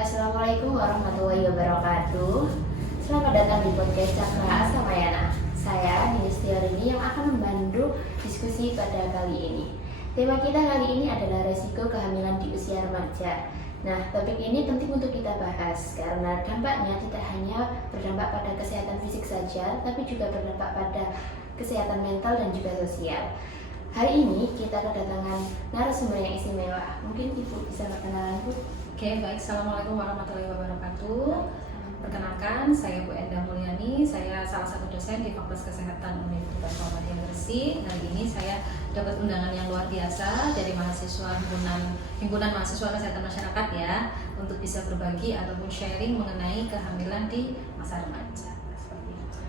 Assalamualaikum warahmatullahi wabarakatuh. Selamat datang di podcast Cakra Asamayana. Saya Ninistiarini yang akan membantu diskusi pada kali ini. Tema kita kali ini adalah resiko kehamilan di usia remaja. Nah, topik ini penting untuk kita bahas karena dampaknya tidak hanya berdampak pada kesehatan fisik saja, tapi juga berdampak pada kesehatan mental dan juga sosial. Hari ini kita kedatangan narasumber yang istimewa. Mungkin Ibu bisa perkenalan, Bu? Oke, baik. Assalamualaikum warahmatullahi wabarakatuh. Perkenalkan, saya Bu Endah Mulyani. Saya salah satu dosen di Fakultas Kesehatan Universitas Muhammadiyah Gresik. Hari ini saya dapat undangan yang luar biasa dari mahasiswa Himpunan Mahasiswa Kesehatan Masyarakat ya, untuk bisa berbagi ataupun sharing mengenai kehamilan di masa remaja. Seperti itu.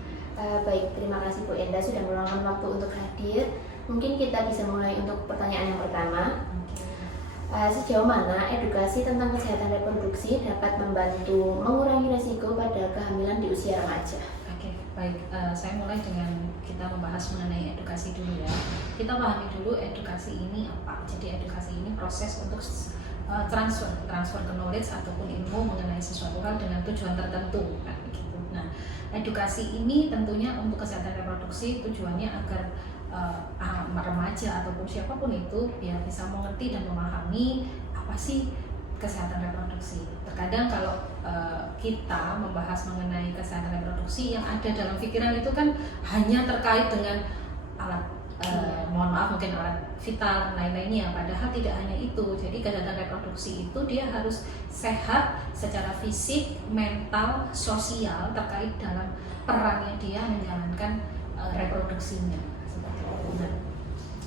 Baik, terima kasih Bu Endah sudah meluangkan waktu untuk hadir. Mungkin kita bisa mulai untuk pertanyaan yang pertama. Sejauh mana edukasi tentang kesehatan reproduksi dapat membantu mengurangi resiko pada kehamilan di usia remaja? Oke, baik. Saya mulai dengan kita membahas mengenai edukasi dulu ya. Kita pahami dulu edukasi ini apa. Jadi edukasi ini proses untuk transfer ke knowledge ataupun ilmu mengenai sesuatu hal dengan tujuan tertentu. Nah, begitu. Nah, edukasi ini tentunya untuk kesehatan reproduksi tujuannya agar remaja ataupun siapapun itu biar bisa mengerti dan memahami apa sih kesehatan reproduksi. Terkadang kalau kita membahas mengenai kesehatan reproduksi, yang ada dalam pikiran itu kan hanya terkait dengan alat mohon maaf mungkin alat vital dan lain-lainnya, padahal tidak hanya itu. Jadi kesehatan reproduksi itu dia harus sehat secara fisik, mental, sosial terkait dalam perannya dia menjalankan reproduksinya. Nah,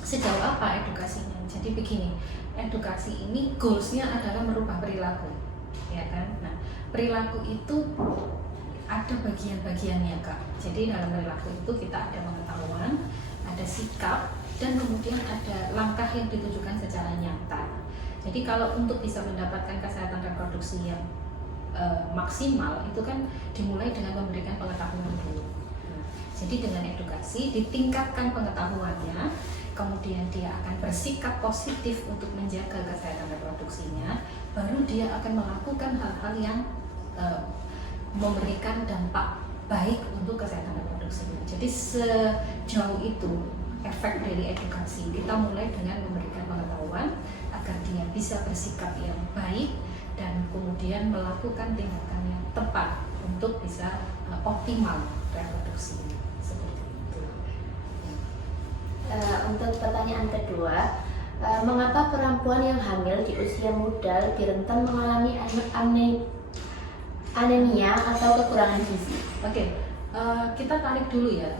sejauh apa edukasinya? Jadi begini, edukasi ini goalsnya adalah merubah perilaku, ya kan? Nah, perilaku itu ada bagian-bagiannya Kak. Jadi dalam perilaku itu kita ada pengetahuan, ada sikap, dan kemudian ada langkah yang ditujukan secara nyata. Jadi kalau untuk bisa mendapatkan kesehatan reproduksi yang maksimal itu kan dimulai dengan memberikan pengetahuan dulu. Jadi dengan edukasi ditingkatkan pengetahuannya, kemudian dia akan bersikap positif untuk menjaga kesehatan reproduksinya, baru dia akan melakukan hal-hal yang memberikan dampak baik untuk kesehatan reproduksinya. Jadi sejauh itu efek dari edukasi, kita mulai dengan memberikan pengetahuan agar dia bisa bersikap yang baik dan kemudian melakukan tindakan yang tepat untuk bisa optimal reproduksi. Untuk pertanyaan kedua, mengapa perempuan yang hamil di usia muda lebih rentan mengalami anemia atau kekurangan gizi? Oke, kita tarik dulu ya.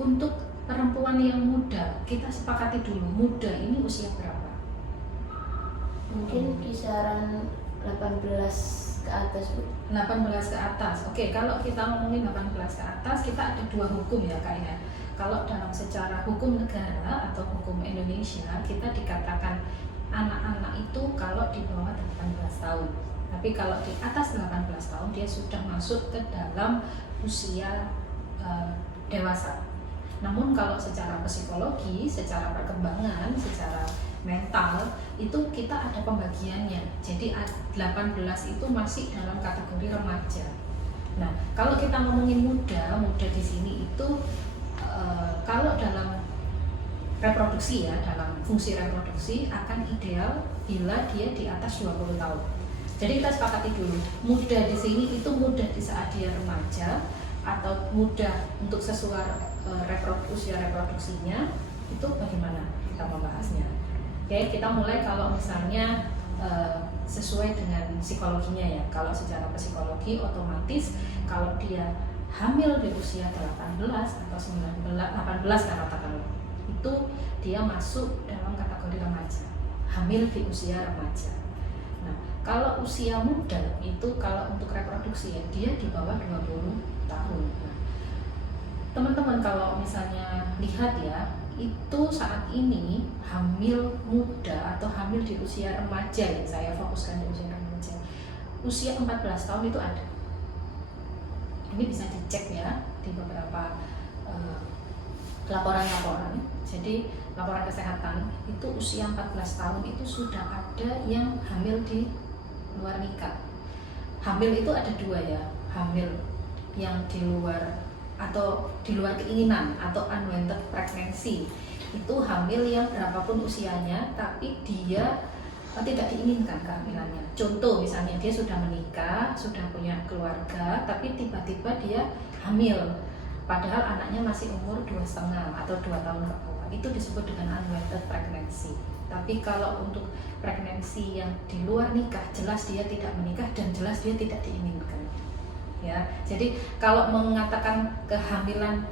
Untuk perempuan yang muda, kita sepakati dulu, muda ini usia berapa? Mungkin kisaran 18 ke atas, Bu. 18 ke atas. Oke, kalau kita ngomongin 18 ke atas, kita ada dua hukum ya Kak ya. Kalau dalam secara hukum negara atau hukum Indonesia, kita dikatakan anak-anak itu kalau di bawah 18 tahun. Tapi kalau di atas 18 tahun, dia sudah masuk ke dalam usia dewasa. Namun kalau secara psikologi, secara perkembangan, secara mental, itu kita ada pembagiannya. Jadi 18 itu masih dalam kategori remaja. Nah, kalau kita ngomongin muda di sini itu kalau dalam reproduksi ya, dalam fungsi reproduksi akan ideal bila dia di atas 20 tahun. Jadi kita sepakati dulu, muda di sini itu muda di saat dia remaja atau muda untuk sesuai usia reproduksinya, itu bagaimana kita membahasnya. Oke, kita mulai kalau misalnya sesuai dengan psikologinya ya. Kalau secara psikologi otomatis kalau dia hamil di usia 18 atau 18 katakanlah, itu dia masuk dalam kategori remaja, hamil di usia remaja. Nah, kalau usia muda itu kalau untuk reproduksi ya, dia di bawah 20 tahun. Nah, teman-teman kalau misalnya lihat ya, itu saat ini hamil muda atau hamil di usia remaja ya, saya fokuskan di usia remaja, usia 14 tahun itu ada. Ini bisa dicek ya di beberapa laporan-laporan. Jadi laporan kesehatan itu usia 14 tahun itu sudah ada yang hamil di luar nikah. hamil itu ada dua ya, hamil yang di luar keinginan atau unwanted pregnancy. Itu hamil yang berapapun usianya tapi dia tidak diinginkan kehamilannya. Contoh misalnya dia sudah menikah, sudah punya keluarga, tapi tiba-tiba dia hamil padahal anaknya masih umur 2,5 atau 2 tahun ke bawah. Itu disebut dengan unwanted pregnancy. Tapi kalau untuk pregnancy yang di luar nikah, jelas dia tidak menikah dan jelas dia tidak diinginkan. Ya, jadi kalau mengatakan kehamilan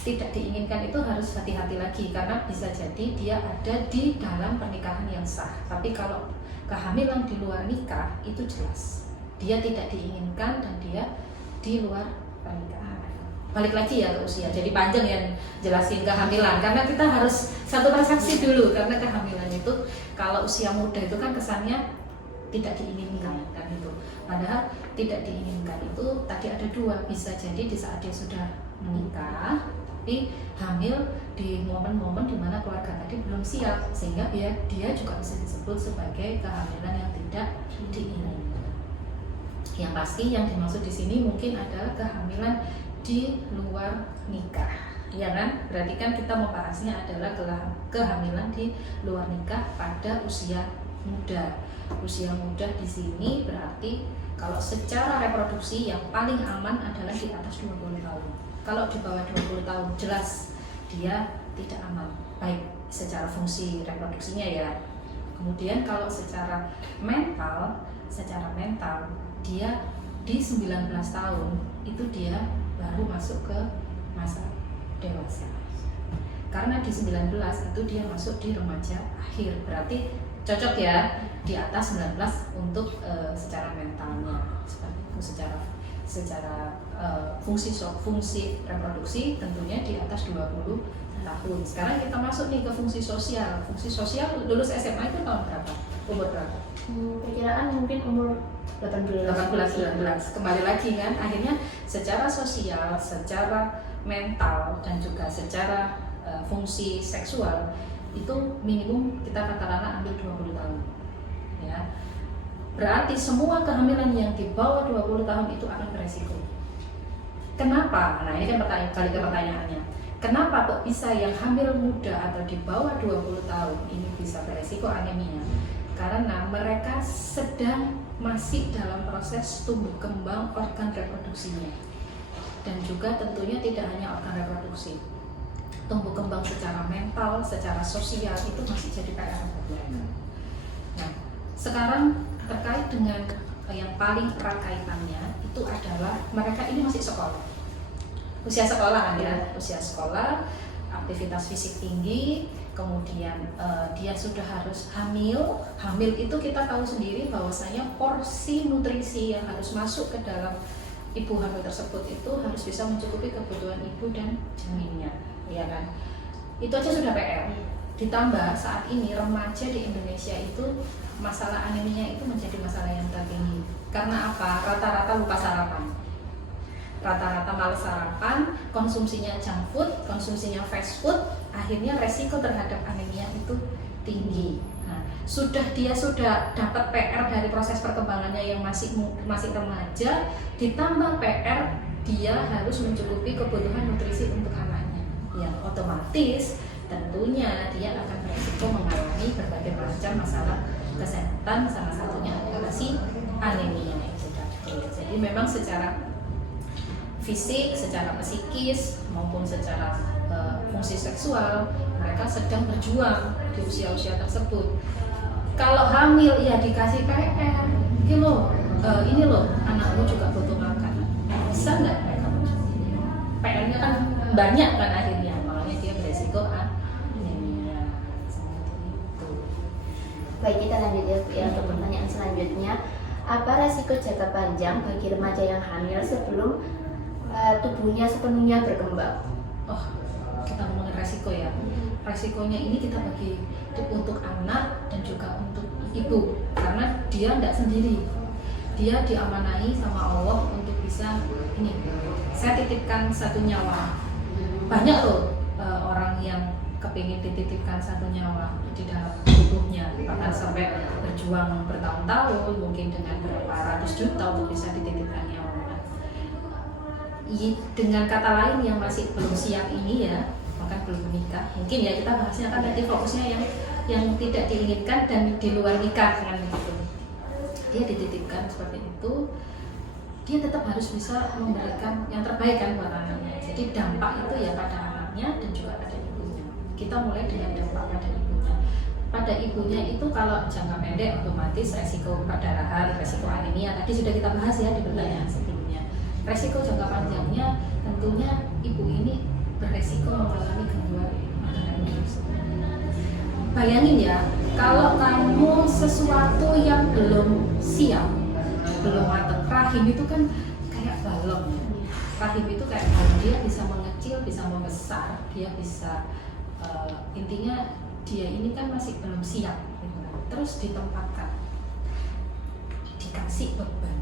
tidak diinginkan itu harus hati-hati lagi, karena bisa jadi dia ada di dalam pernikahan yang sah. Tapi kalau kehamilan di luar nikah itu jelas dia tidak diinginkan dan dia di luar pernikahan. Balik lagi ya ke usia, jadi panjang yang jelasin kehamilan karena kita harus satu persepsi dulu, karena kehamilan itu kalau usia muda itu kan kesannya tidak diinginkan kan itu. Padahal tidak diinginkan itu tadi ada dua, bisa jadi di saat dia sudah menikah tapi hamil di momen-momen dimana keluarga tadi belum siap, sehingga dia juga bisa disebut sebagai kehamilan yang tidak diinginkan. Yang pasti yang dimaksud di sini mungkin adalah kehamilan di luar nikah, ya kan? Berarti kan kita membahasnya adalah kehamilan di luar nikah pada usia muda. Usia muda di sini berarti kalau secara reproduksi yang paling aman adalah di atas 20 tahun. Kalau di bawah 20 tahun jelas dia tidak aman, baik secara fungsi reproduksinya ya. Kemudian kalau secara mental dia di 19 tahun itu dia baru masuk ke masa dewasa. Karena di 19 itu dia masuk di remaja akhir, berarti cocok ya di atas 19 untuk secara mentalnya. Seperti itu secara fungsi reproduksi tentunya di atas 20 tahun. Sekarang kita masuk nih ke fungsi sosial. Fungsi sosial lulus SMA itu tahun berapa? Umur berapa? Perkiraan mungkin umur 18-19. Kembali lagi kan, akhirnya secara sosial, secara mental dan juga secara fungsi seksual itu minimum kita katakanlah ambil 20 tahun. Ya. Berarti semua kehamilan yang di bawah 20 tahun itu akan beresiko. Kenapa? Nah, ini kan pertanyaannya. Kenapa kok bisa yang hamil muda atau di bawah 20 tahun ini bisa beresiko anemia? Karena mereka sedang masih dalam proses tumbuh kembang organ reproduksinya. Dan juga tentunya tidak hanya organ reproduksi. Tumbuh kembang secara mental, secara sosial itu masih jadi PR. Nah, sekarang terkait dengan yang paling erat kaitannya itu adalah mereka ini masih sekolah, usia sekolah kan ya, usia sekolah, aktivitas fisik tinggi, kemudian dia sudah harus hamil itu kita tahu sendiri bahwasanya porsi nutrisi yang harus masuk ke dalam ibu hamil tersebut itu harus bisa mencukupi kebutuhan ibu dan janinnya, ya kan? Itu aja sudah PR. Ditambah saat ini remaja di Indonesia itu masalah anemia itu menjadi masalah yang tertinggi. Karena apa? Rata-rata lupa sarapan, rata-rata malas sarapan, konsumsinya junk food, konsumsinya fast food, akhirnya resiko terhadap anemia itu tinggi. Nah, dia sudah dapat PR dari proses perkembangannya yang masih remaja, ditambah PR dia harus mencukupi kebutuhan nutrisi untuk anaknya. Ya, otomatis tentunya dia akan berisiko mengalami berbagai macam masalah kesehatan, salah satunya adalah si anemia itu tadi. Jadi memang secara fisik, secara psikis maupun secara fungsi seksual mereka sedang berjuang di usia-usia tersebut. Kalau hamil ya dikasih PR, ini loh anakmu juga butuh makan, bisa nggak mereka mencukupi? PR-nya kan banyak kan akhirnya, makanya dia beresiko anemia seperti itu. Baik, kita lanjut ya untuk pertanyaan selanjutnya. Apa resiko jangka panjang bagi remaja yang hamil sebelum tubuhnya sepenuhnya berkembang? Oh, kita ngomongin resiko ya. Resikonya ini kita bagi untuk anak dan juga untuk ibu, karena dia tidak sendiri. Dia diamanai sama Allah untuk bisa ini. Saya titipkan satu nyawa. Banyak loh orang yang kepingin dititipkan satu nyawa di dalam tubuhnya, bahkan sampai berjuang bertahun-tahun mungkin dengan berapa ratus juta untuk bisa dititipkan nyawa. Dengan kata lain yang masih belum siap ini ya, bahkan belum menikah, mungkin ya kita bahasnya kan nanti fokusnya yang tidak diinginkan dan di luar nikah kan gitu. Dia dititipkan seperti itu, dia tetap harus bisa memberikan yang terbaik kan buat anaknya. Jadi dampak itu ya pada anaknya dan juga pada ibunya. Kita mulai dengan dampak pada ibunya. Pada ibunya itu kalau jangka pendek otomatis resiko perdarahan, resiko anemia tadi sudah kita bahas ya di pertanyaan sebelumnya. Resiko jangka panjangnya tentunya ibu ini beresiko mengalami gangguan makanan industri. Bayangin ya, kalau kamu sesuatu yang belum siap, belum matang, rahim itu kan kayak balon. Rahim itu kayak balon, dia bisa mengecil, bisa membesar, dia bisa intinya dia ini kan masih belum siap. Gitu. Terus ditempatkan, dikasih beban,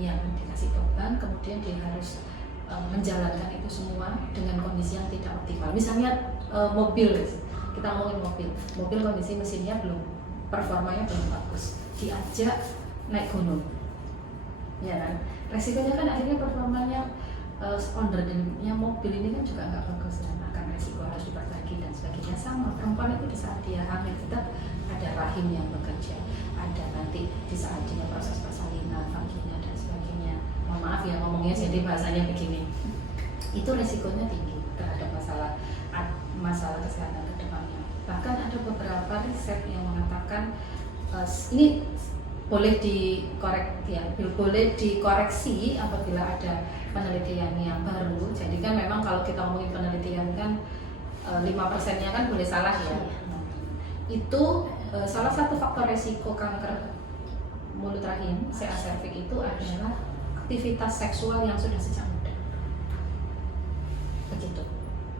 ya dikasih beban, kemudian dia harus menjalankan itu semua dengan kondisi yang tidak optimal. Misalnya mobil. Kita ngomongin mobil kondisi mesinnya belum, performanya belum bagus, diajak naik gunung, ya kan? Resikonya kan akhirnya performanya ondernya mobil ini kan juga nggak bagus dan akan resiko harus diperbaiki dan sebagainya. Sama perempuan itu di saat dia hamil tetap ada rahim yang bekerja, ada nanti di saat dia proses persalinan, vagina dan sebagainya. Mohon maaf ya ngomongnya jadi bahasanya begini, itu resikonya tinggi terhadap masalah kesehatan kedepannya. Bahkan ada beberapa riset yang mengatakan ini boleh dikoreksi apabila ada penelitian yang baru. Jadi kan memang kalau kita ngomongin penelitian kan 5%-nya kan boleh salah ya. Itu salah satu faktor resiko kanker mulut rahim, CA cervix itu adalah aktivitas seksual yang sudah sejak muda. Begitu.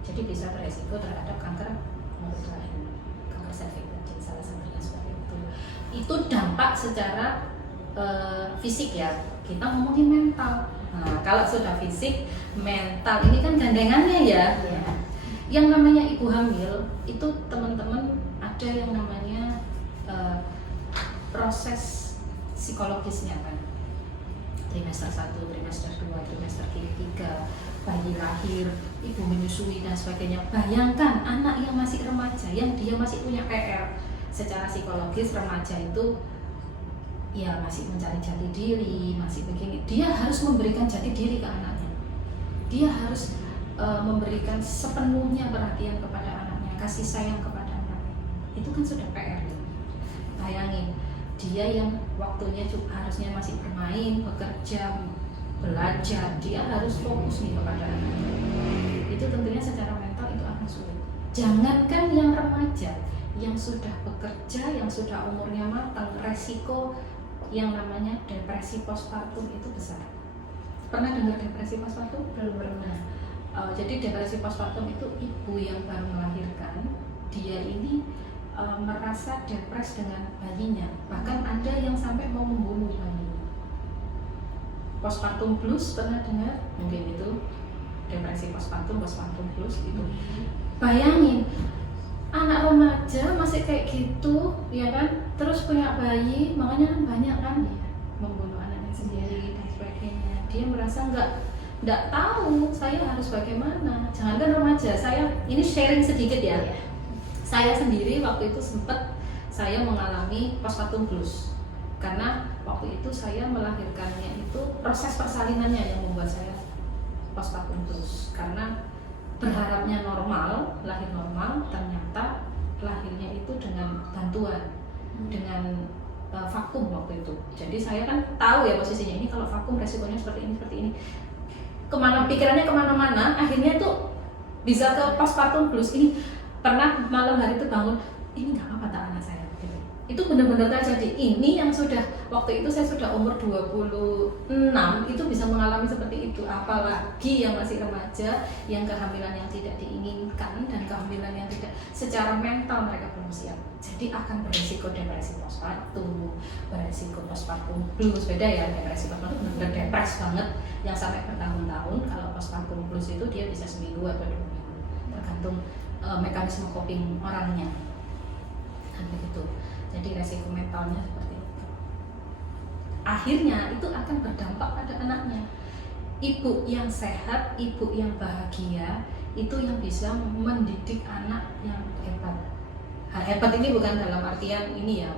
Jadi bisa beresiko terhadap kanker mulut rahim, kanker cervix dan salah satunya seperti itu. Itu dampak secara fisik ya. Kita ngomongin mental. Nah, kalau sudah fisik, mental ini kan gandengannya ya. Yang namanya ibu hamil itu teman-teman ada yang namanya proses psikologisnya kan. Trimester 1, trimester 2, trimester 3, bayi lahir, ibu menyusui dan sebagainya. Bayangkan anak yang masih remaja, yang dia masih punya PR secara psikologis. Remaja itu ya masih mencari jati diri, masih begini. Dia harus memberikan jati diri ke anaknya. Dia harus memberikan sepenuhnya perhatian kepada anaknya, kasih sayang kepada anaknya. Itu kan sudah PR. Bayangin, dia yang waktunya harusnya masih bermain, bekerja, belajar, dia harus fokus nih kepada anaknya. Itu tentunya secara mental itu akan sulit. Jangankan yang remaja, yang sudah bekerja, yang sudah umurnya matang, resiko yang namanya depresi postpartum itu besar. Pernah dengar depresi postpartum? Belum pernah. Jadi depresi postpartum itu ibu yang baru melahirkan, dia ini merasa depres dengan bayinya, bahkan ada yang sampai mau membunuh bayinya. Postpartum blues pernah dengar? Mungkin itu depresi postpartum blues itu. Bayangin anak remaja masih kayak gitu, ya kan? Terus punya bayi, makanya kan banyak kan membunuh anaknya sendiri dan sebagainya. Dia merasa nggak tahu saya harus bagaimana. Jangankan remaja, saya ini sharing sedikit ya. Saya sendiri waktu itu sempat saya mengalami postpartum blues karena waktu itu saya melahirkannya itu proses persalinannya yang membuat saya postpartum blues, karena berharapnya normal, lahir normal, ternyata lahirnya itu dengan bantuan, dengan vakum waktu itu. Jadi saya kan tahu ya posisinya, ini kalau vakum resikonya seperti ini. Pikirannya kemana-mana, akhirnya tuh bisa ke postpartum blues. Ini pernah malam hari itu bangun, ini nggak apa-apa tak anak saya gitu. Itu benar-benar terjadi. Ini yang sudah waktu itu saya sudah umur 26 itu bisa mengalami seperti itu, apalagi yang masih remaja, yang kehamilan yang tidak diinginkan dan kehamilan yang tidak secara mental mereka belum siap. Jadi akan berisiko depresi postpartum, berisiko postpartum blues. Beda ya, depresi postpartum benar-benar depres banget yang sampai bertahun-tahun. Kalau postpartum blues itu dia bisa seminggu atau 2 minggu, tergantung mekanisme coping orangnya, kan begitu. Jadi resiko mentalnya seperti itu. Akhirnya itu akan berdampak pada anaknya. Ibu yang sehat, ibu yang bahagia, itu yang bisa mendidik anak yang hebat. Hebat ini bukan dalam artian ini ya,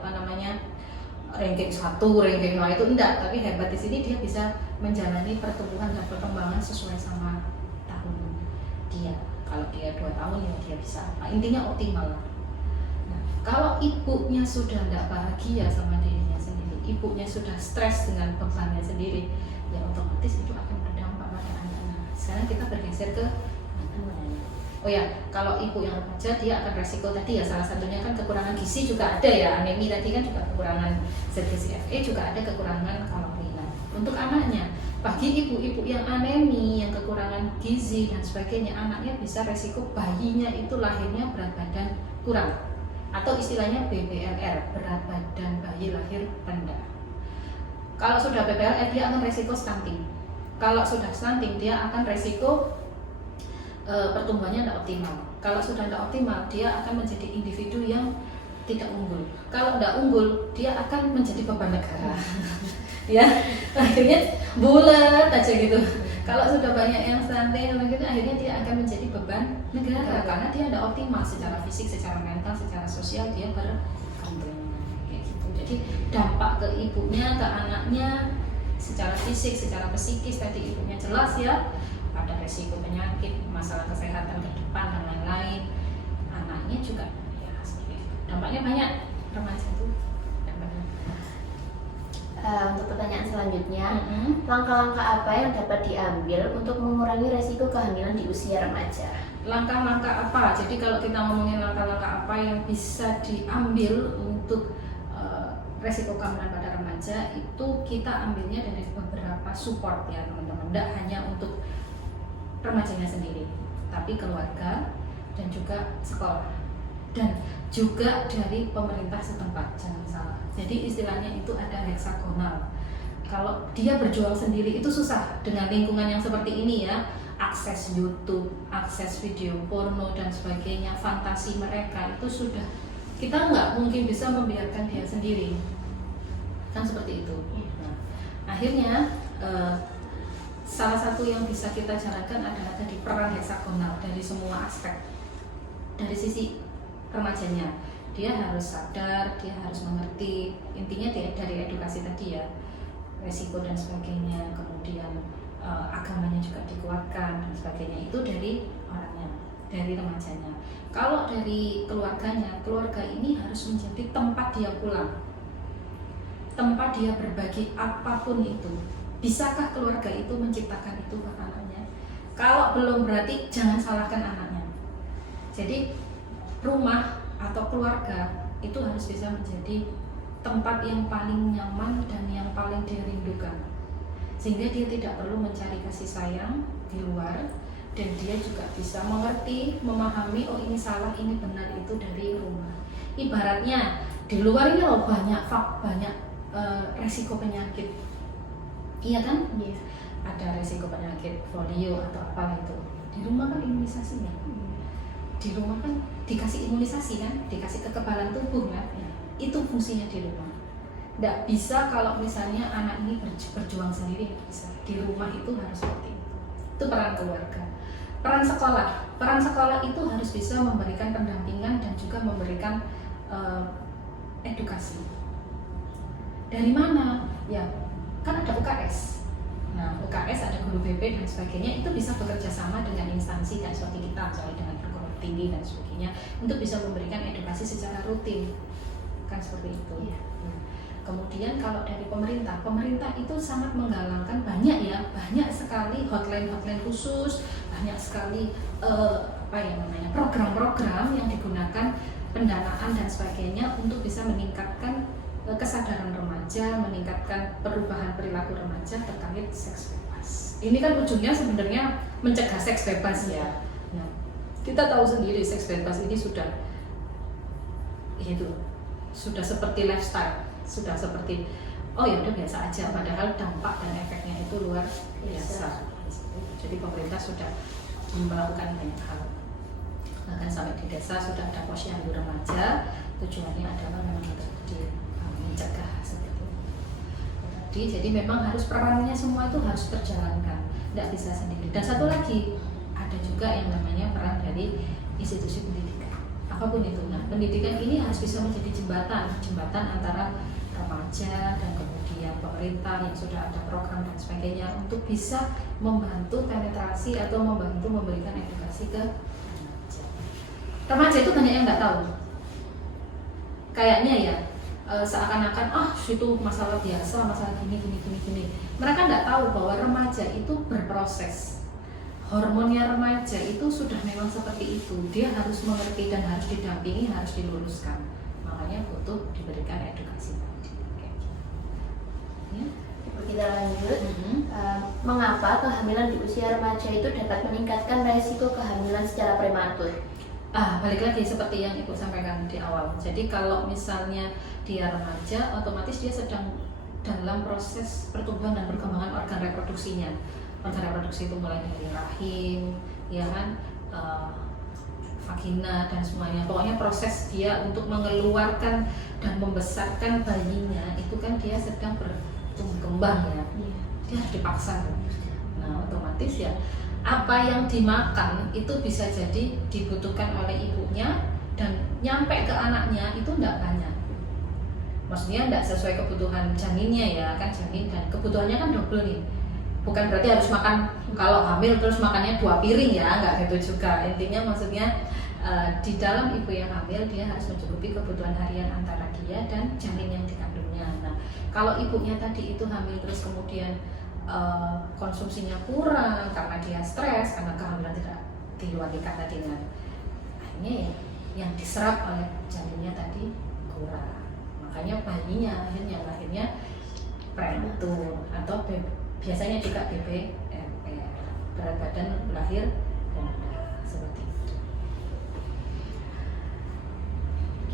ranking 1, ranking 2 itu enggak, tapi hebat di sini dia bisa menjalani pertumbuhan dan perkembangan sesuai sama tahun dia. Kalau dia 2 tahun ya dia bisa apa? Intinya optimal lah. Nah, kalau ibunya sudah enggak bahagia sama dirinya sendiri, ibunya sudah stres dengan bebannya sendiri, ya otomatis itu akan berdampak pada anak-anak. Sekarang kita bergeser ke oh ya, kalau ibu yang remaja dia akan resiko tadi ya, salah satunya kan kekurangan gizi juga ada ya, anemi tadi kan juga kekurangan zat gizi Fe, juga ada kekurangan kalori. Nah, untuk anaknya, bagi ibu-ibu yang anemi, yang kekurangan gizi dan sebagainya, anaknya bisa resiko bayinya itu lahirnya berat badan kurang, atau istilahnya BBLR, berat badan bayi lahir rendah. Kalau sudah BBLR dia akan resiko stunting. Kalau sudah stunting dia akan resiko pertumbuhannya tidak optimal. Kalau sudah tidak optimal, dia akan menjadi individu yang tidak unggul. Kalau tidak unggul, dia akan menjadi beban negara. Ya, akhirnya bulat aja gitu. Kalau sudah banyak yang stunting, akhirnya dia akan menjadi beban negara karena dia tidak optimal secara fisik, secara mental, secara sosial dia berkembang kayak gitu. Jadi dampak ke ibunya, ke anaknya, secara fisik, secara psikis tadi ibunya jelas ya. Ada resiko penyakit, masalah kesehatan ke depan dan lain-lain. Anaknya juga ya dampaknya banyak, remaja itu dampaknya. Untuk pertanyaan selanjutnya, langkah-langkah apa yang dapat diambil untuk mengurangi resiko kehamilan di usia remaja? Langkah-langkah apa? Jadi kalau kita ngomongin langkah-langkah apa yang bisa diambil untuk resiko kehamilan pada remaja, itu kita ambilnya dari beberapa support ya teman-teman. Tidak hanya untuk remajanya sendiri, tapi keluarga dan juga sekolah dan juga dari pemerintah setempat, jangan salah. Jadi istilahnya itu ada heksagonal. Kalau dia berjuang sendiri itu susah dengan lingkungan yang seperti ini ya, akses YouTube, akses video porno dan sebagainya, fantasi mereka itu sudah, kita nggak mungkin bisa membiarkan dia sendiri, kan seperti itu. Nah, akhirnya salah satu yang bisa kita jalankan adalah tadi peran heksagonal dari semua aspek. Dari sisi remajanya, dia harus sadar, dia harus mengerti, intinya dari edukasi tadi ya, resiko dan sebagainya, kemudian agamanya juga dikuatkan dan sebagainya, itu dari orangnya, dari remajanya. Kalau dari keluarganya, keluarga ini harus menjadi tempat dia pulang, tempat dia berbagi apapun itu. Bisakah keluarga itu menciptakan itu ke anaknya? Kalau belum, berarti jangan salahkan anaknya. Jadi rumah atau keluarga itu harus bisa menjadi tempat yang paling nyaman dan yang paling dirindukan, sehingga dia tidak perlu mencari kasih sayang di luar, dan dia juga bisa mengerti, memahami, oh ini salah, ini benar, itu dari rumah. Ibaratnya di luar ini loh banyak resiko penyakit. Iya kan? Iya. Ada resiko penyakit polio atau apa itu. Di rumah kan imunisasinya. Di rumah kan dikasih imunisasi kan, dikasih kekebalan tubuh kan. Ya, itu fungsinya di rumah. Nggak bisa kalau misalnya anak ini berjuang sendiri, nggak bisa. Di rumah itu harus seperti itu. Itu peran keluarga. Peran sekolah. Peran sekolah itu harus bisa memberikan pendampingan dan juga memberikan edukasi. Dari mana? Ya, kan ada UKS. Nah, UKS ada guru BP dan sebagainya, itu bisa bekerja sama dengan instansi dan seperti kita, misalnya dengan perguruan tinggi dan sebagainya, untuk bisa memberikan edukasi secara rutin, kan seperti itu. Iya. Kemudian kalau dari pemerintah itu sangat menggalangkan banyak sekali hotline khusus, banyak sekali program-program yang digunakan pendanaan dan sebagainya untuk bisa meningkatkan kesadaran remaja, meningkatkan perubahan perilaku remaja terkait seks bebas. Ini kan ujungnya sebenarnya mencegah seks bebas ya. Nah, kita tahu sendiri seks bebas ini sudah seperti lifestyle, sudah seperti oh ya udah biasa aja, padahal dampak dan efeknya itu luar biasa. Jadi pemerintah sudah melakukan banyak hal. bahkan sampai di desa sudah ada posyandu remaja. Tujuannya adalah memang untuk mencegah seperti itu. Jadi memang harus perannya semua itu harus terjalankan, tidak bisa sendiri. Dan satu lagi, ada juga yang namanya peran dari institusi pendidikan, apapun itu. Nah, pendidikan ini harus bisa menjadi jembatan antara remaja dan kemudian pemerintah yang sudah ada program dan sebagainya untuk bisa membantu penetrasi atau membantu memberikan edukasi ke remaja. Remaja itu banyak yang nggak tahu. Kayaknya ya seakan-akan itu masalah biasa, masalah gini. Mereka nggak tahu bahwa remaja itu berproses. Hormonnya remaja itu sudah memang seperti itu. Dia harus mengerti dan harus didampingi, harus diluruskan. Makanya butuh diberikan edukasi tadi. Ya. Kita lanjut. Mengapa kehamilan di usia remaja itu dapat meningkatkan resiko kehamilan secara prematur? Balik lagi seperti yang Ibu sampaikan di awal. Jadi kalau misalnya dia remaja, otomatis dia sedang dalam proses pertumbuhan dan perkembangan organ reproduksinya. Organ reproduksi itu mulai dari rahim, ya kan, vagina dan semuanya. Pokoknya proses dia untuk mengeluarkan dan membesarkan bayinya itu kan dia sedang bertumbuh kembang ya. Dia harus dipaksa. Nah, otomatis ya apa yang dimakan itu bisa jadi dibutuhkan oleh ibunya dan nyampe ke anaknya itu enggak banyak. Maksudnya enggak sesuai kebutuhan janinnya ya, kan janin dan kebutuhannya kan double nih. Bukan berarti harus makan, kalau hamil terus makannya 2 piring ya, enggak gitu juga. Intinya maksudnya di dalam ibu yang hamil dia harus mencukupi kebutuhan harian antara dia dan janin yang dikandungnya. Nah, kalau ibunya tadi itu hamil terus kemudian konsumsinya kurang karena dia stres, karena kehamilan tidak di luar nikah tadi, akhirnya ya yang diserap oleh janinnya tadi kurang, makanya bayinya akhirnya prematur atau biasanya juga BBR, berat badan lahir rendah seperti itu.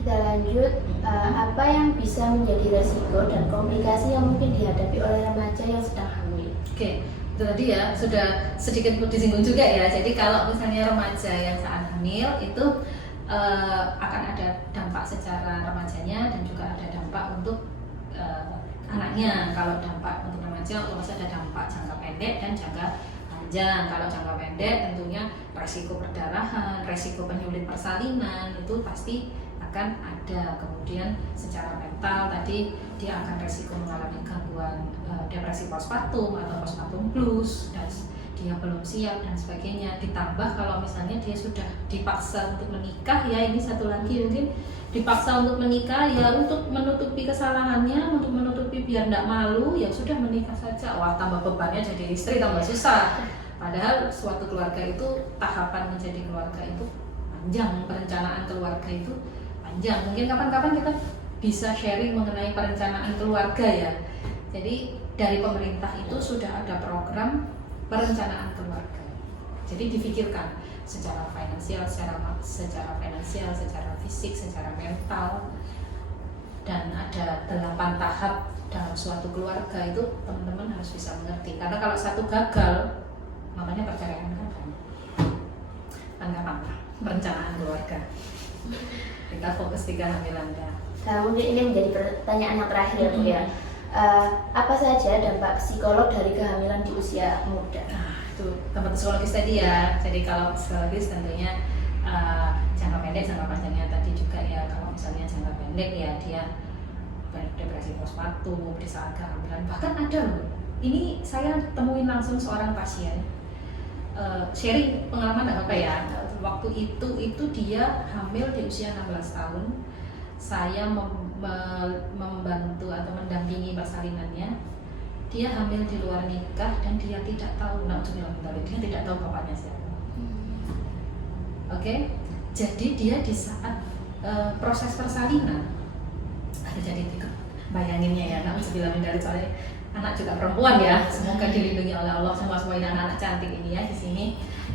Kita lanjut, apa yang bisa menjadi resiko dan komplikasi yang mungkin dihadapi oleh remaja yang sedang hamil? Oke, itu tadi ya sudah sedikit disinggung juga ya. Jadi kalau misalnya remaja yang saat hamil itu akan ada dampak secara remajanya dan juga ada dampak untuk anaknya. Kalau dampak untuk remaja otomatis ada dampak jangka pendek dan jangka panjang. Kalau jangka pendek tentunya resiko perdarahan, resiko penyulit persalinan itu pasti akan ada. Kemudian secara mental tadi dia akan resiko mengalami gangguan depresi postpartum atau postpartum blues dan dia belum siap dan sebagainya. Ditambah kalau misalnya dia sudah dipaksa untuk menikah ya, ini satu lagi mungkin dipaksa untuk menikah ya untuk menutupi kesalahannya, untuk menutupi biar tidak malu ya sudah menikah saja. Wah, tambah bebannya jadi istri tambah susah. Padahal suatu keluarga itu tahapan menjadi keluarga itu panjang, perencanaan keluarga itu panjang. Mungkin kapan-kapan kita bisa sharing mengenai perencanaan keluarga ya. Jadi dari pemerintah itu sudah ada program perencanaan keluarga. Jadi difikirkan secara finansial, secara fisik, secara mental, dan ada 8 tahap dalam suatu keluarga itu teman-teman harus bisa mengerti. Karena kalau satu gagal, makanya perceraian kan apa? Perencanaan keluarga. Kita fokus 3 kehamilan ya. Nah, mungkin ini menjadi pertanyaan yang terakhir ya Bu ya. Apa saja dampak psikolog dari kehamilan di usia muda? Itu tempat psikologis tadi ya. Jadi kalau psikologis tentunya jangka pendek, jangka panjangnya tadi juga ya. Kalau misalnya jangka pendek ya dia depresi postpartum di saat kehamilan. Bahkan ada loh, ini saya temuin langsung seorang pasien, sharing pengalaman nggak apa-apa ya. Waktu itu dia hamil di usia 16 tahun. Saya membantu atau mendampingi persalinannya. Dia hamil di luar nikah dan dia tidak tahu, dia tidak tahu bapaknya siapa. Oke, jadi dia di saat proses persalinan ada jadi bayanginnya ya, dari soalnya anak juga perempuan ya, semoga dilindungi oleh Allah semua ini anak-anak cantik ini ya di sini.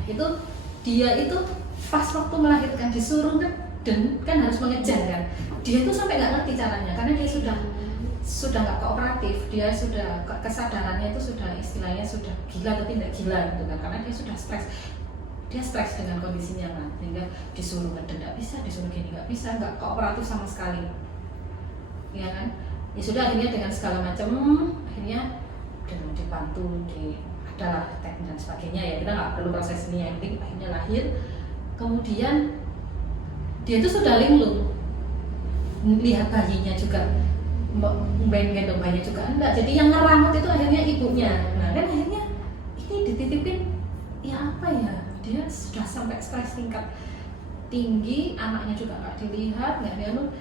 Itu dia itu pas waktu melahirkan disuruh kan harus mengejar kan. Dia itu sampai nggak ngerti caranya karena dia sudah nggak kooperatif, dia sudah kesadarannya itu sudah istilahnya sudah gila tapi tidak gila gitu kan, karena dia sudah stres. dia stres dengan kondisinya kan, sehingga disuruh ngeden nggak bisa, disuruh gini nggak bisa, nggak kooperatif sama sekali, ya kan? Ya sudah, akhirnya dengan segala macam, akhirnya dengan dibantu, adalah teknik dan sebagainya ya, kita nggak perlu proses ini, yang penting akhirnya lahir. Kemudian dia itu sudah linglung, lihat bayinya juga, gendong bayinya juga enggak, jadi yang ngeramut itu akhirnya ibunya. Nah kan akhirnya ini dititipin, ya apa ya, dia sudah sampai stres tingkat tinggi, anaknya juga nggak dilihat, nggak dianu.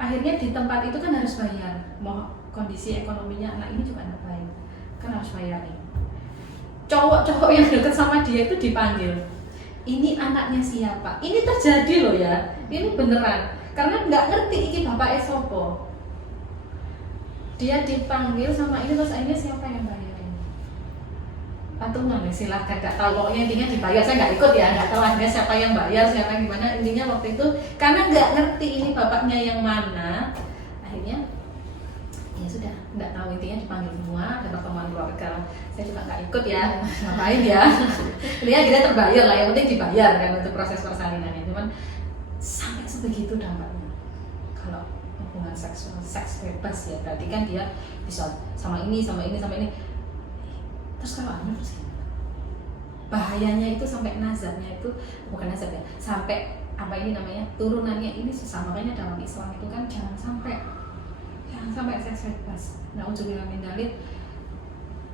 Akhirnya di tempat itu kan harus bayar, mau kondisi ekonominya anak ini juga nggak baik, kan harus bayar nih. Cowok-cowok yang deket sama dia itu dipanggil, ini anaknya siapa? Ini terjadi loh ya, ini beneran, karena nggak ngerti ini bapak esopo. Dia dipanggil sama ini, terus akhirnya siapa yang bayarin? Patungan ya, silahkan, nggak tahu, pokoknya intinya dibayar. Saya nggak ikut ya, nggak tahu akhirnya siapa yang bayar, siapa yang gimana. Intinya waktu itu karena nggak ngerti ini bapaknya yang mana, akhirnya ya sudah, nggak tahu, intinya dipanggil semua, ada pertemuan keluarga. Saya juga nggak ikut ya, ngapain ya. Intinya kita terbayar lah, yang penting dibayar kan untuk proses persalinannya. Cuman sampai sebegitu dampaknya kalau hubungan seksual, seks bebas ya, berarti kan dia bisa sama ini, sama ini, sama ini. Terus kalau hamil terus gimana? Bahayanya itu sampai nazarnya itu, bukan nazar ya, sampai apa ini namanya, turunannya ini susah. Makanya dalam Islam itu kan jangan sampai seks bebas. Na'udzubillah min dzalik.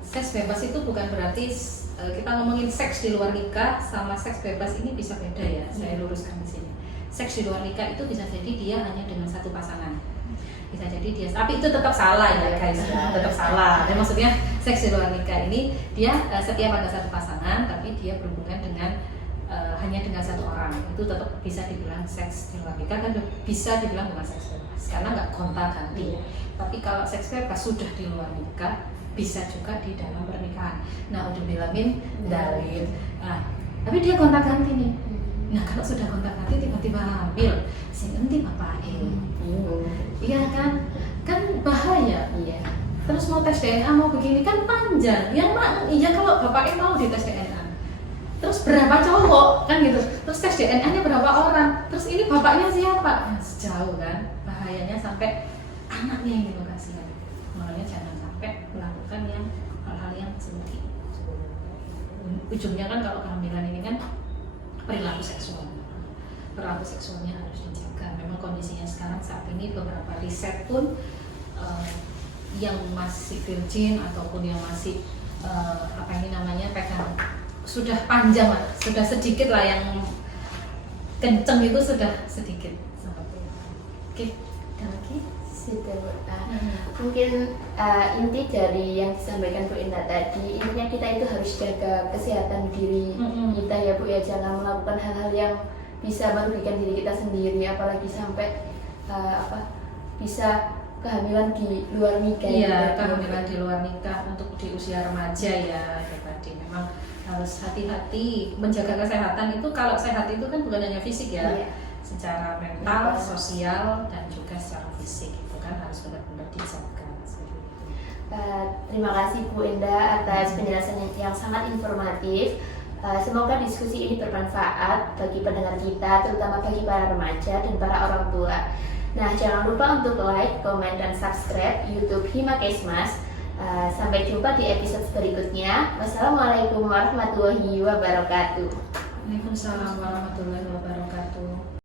Seks bebas itu bukan berarti kita ngomongin seks di luar nikah sama seks bebas ini bisa beda ya. Saya luruskan di sini. Seks di luar nikah itu bisa jadi dia hanya dengan satu pasangan. Bisa jadi dia, tapi itu tetap salah ya guys, tetap salah. Dan maksudnya seks di luar nikah ini dia setiap ada satu pasangan, tapi dia berhubungan dengan hanya dengan satu orang, itu tetap bisa dibilang seks di luar nikah, kan bisa dibilang bukan seks bebas karena nggak gonta-ganti. Tapi kalau seks bebas sudah di luar nikah, bisa juga di dalam pernikahan. Nah, udah bilangin dalil. Nah, tapi dia gonta-ganti nih. Nah, kalau sudah gonta-ganti tiba-tiba hamil, sing endi bapake. Iya kan? Kan bahaya. Iya. Terus mau tes DNA mau begini kan panjang. Yang mana? Iya, kalau bapaknya mau dites DNA. Terus berapa cowok kan gitu. Terus tes DNA-nya berapa orang? Terus ini bapaknya siapa? Nah, sejauh kan. Bahayanya sampai anaknya yang dilokasikan. Makanya jangan sampai melakukan yang hal-hal yang seperti itu. Ujungnya kan kalau kehamilan ini kan perilaku seksual. Perilaku seksualnya harus dijaga. Memang kondisinya sekarang saat ini beberapa riset pun yang masih virgin ataupun yang masih apa ini namanya pegang sudah panjang lah, sudah sedikit lah yang kenceng itu sudah sedikit. Oke, ada lagi? Sudah. Mungkin inti dari yang disampaikan Bu Indah tadi, intinya kita itu harus jaga kesehatan diri kita ya Bu ya, jangan melakukan hal-hal yang bisa merugikan diri kita sendiri, apalagi sampai bisa kehamilan di luar nikah. Iya, kehamilan di luar nikah untuk di usia remaja ya, tadi memang harus hati-hati menjaga kesehatan itu. Kalau sehat itu kan bukan hanya fisik ya, iya, secara mental, sosial dan juga secara fisik itu kan harus benar-benar dijaga. Terima kasih Bu Indah atas penjelasan yang sangat informatif. Semoga diskusi ini bermanfaat bagi pendengar kita, terutama bagi para remaja dan para orang tua. Nah, jangan lupa untuk like, komen, dan subscribe YouTube Himakesmas. Sampai jumpa di episode berikutnya. Wassalamualaikum warahmatullahi wabarakatuh. Waalaikumsalam warahmatullahi wabarakatuh.